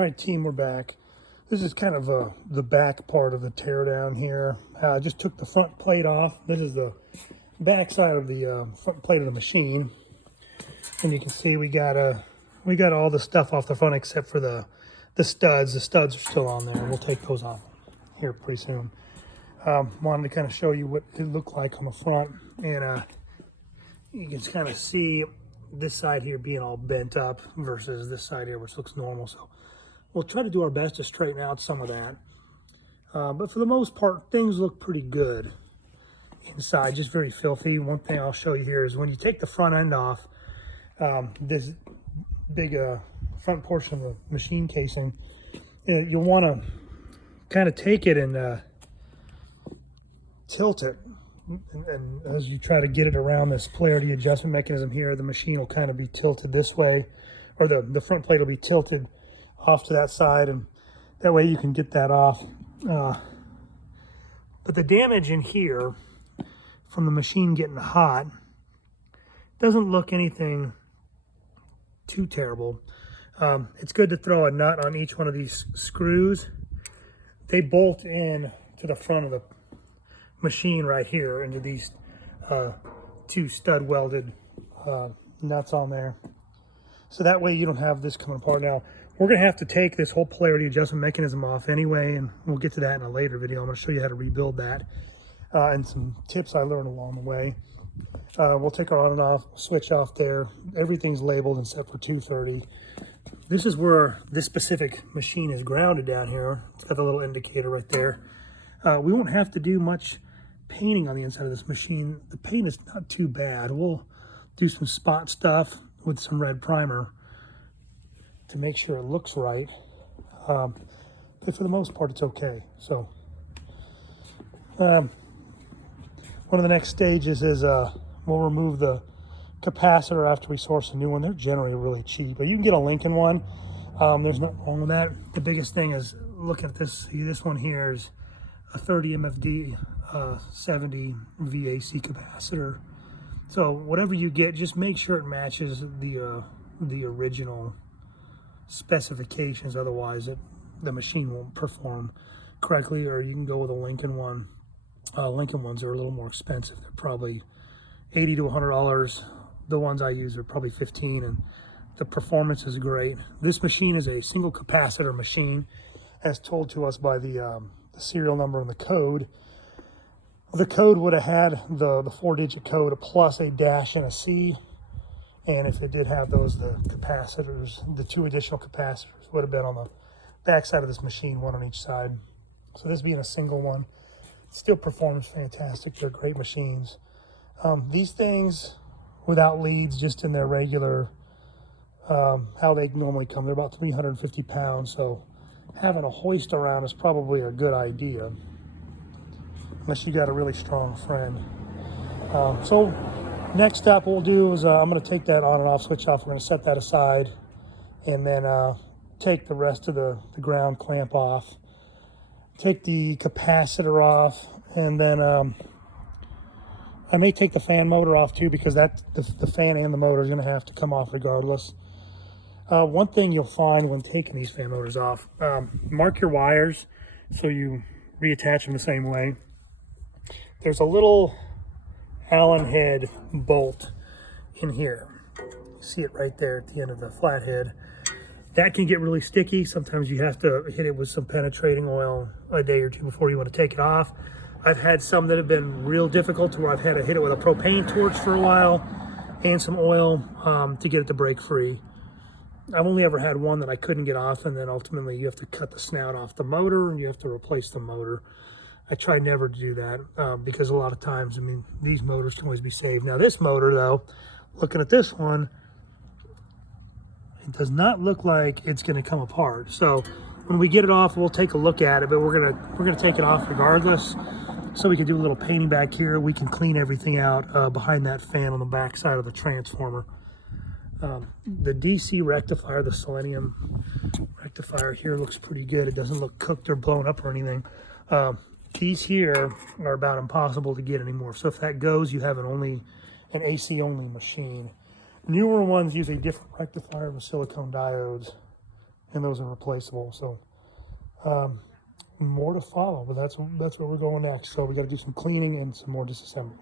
All right, team, we're back. This is kind of the back part of the teardown here. I just took the front plate off. This is the back side of the front plate of the machine, and you can see we got all the stuff off the front except for the studs. The studs are still on there. We'll take those off here pretty soon. Wanted to kind of show you what it looked like on the front, and you can kind of see this side here being all bent up versus this side here, which looks normal. So we'll try to do our best to straighten out some of that. But for the most part, things look pretty good inside, just very filthy. One thing I'll show you here is when you take the front end off, this big front portion of the machine casing, you'll want to kind of take it and tilt it. And as you try to get it around this polarity adjustment mechanism here, the machine will kind of be tilted this way, or the front plate will be tilted off to that side, and that way you can get that off. But the damage in here from the machine getting hot doesn't look anything too terrible. It's good to throw a nut on each one of these screws. They bolt in to the front of the machine right here into these two stud welded nuts on there. So that way you don't have this coming apart. Now, we're going to have to take this whole polarity adjustment mechanism off anyway, and we'll get to that in a later video. I'm going to show you how to rebuild that and some tips I learned along the way. We'll take our on and off switch off there. Everything's labeled except for 230. This is where this specific machine is grounded down here. It's got the little indicator right there. We won't have to do much painting on the inside of this machine. The paint is not too bad. We'll do some spot stuff with some red primer to make sure it looks right. But for the most part, it's okay. So one of the next stages is we'll remove the capacitor after we source a new one. They're generally really cheap, but you can get a Lincoln one. There's nothing wrong with that. The biggest thing is looking at this. See, this one here is a 30 MFD 70 VAC capacitor. So whatever you get, just make sure it matches the original specifications. Otherwise, the machine won't perform correctly. Or you can go with a Lincoln one. Lincoln ones are a little more expensive. They're probably $80 to $100. The ones I use are probably $15, and the performance is great. This machine is a single capacitor machine, as told to us by the serial number and the code. The code would have had the 4-digit code, a plus, a dash, and a C. And if it did have those, the capacitors, the 2 additional capacitors would have been on the back side of this machine, one on each side. So this being a single one, still performs fantastic. They're great machines. These things, without leads, just in their regular, how they normally come, they're about 350 pounds. So having a hoist around is probably a good idea, unless you got a really strong friend. So next up, what we'll do is I'm going to take that on and off switch off. We're going to set that aside, and then take the rest of the ground clamp off, take the capacitor off, and then I may take the fan motor off too, because the fan and the motor is going to have to come off regardless. One thing you'll find when taking these fan motors off, mark your wires so you reattach them the same way. There's a little Allen head bolt in here. You see it right there at the end of the flathead. That can get really sticky. Sometimes you have to hit it with some penetrating oil a day or two before you want to take it off. I've had some that have been real difficult, to where I've had to hit it with a propane torch for a while and some oil to get it to break free. I've only ever had one that I couldn't get off, and then ultimately you have to cut the snout off the motor and you have to replace the motor. I try never to do that because a lot of times, I mean, these motors can always be saved. Now this motor though, looking at this one, it does not look like it's going to come apart. So when we get it off, we'll take a look at it, but we're gonna take it off regardless, so we can do a little painting back here. We can clean everything out behind that fan on the back side of the transformer. The DC rectifier, the selenium rectifier here, looks pretty good. It doesn't look cooked or blown up or anything. These here are about impossible to get anymore. So if that goes, you have an AC only machine. Newer ones use a different rectifier with silicone diodes and those are replaceable. So more to follow, but that's where we're going next. So we got to do some cleaning and some more disassembly.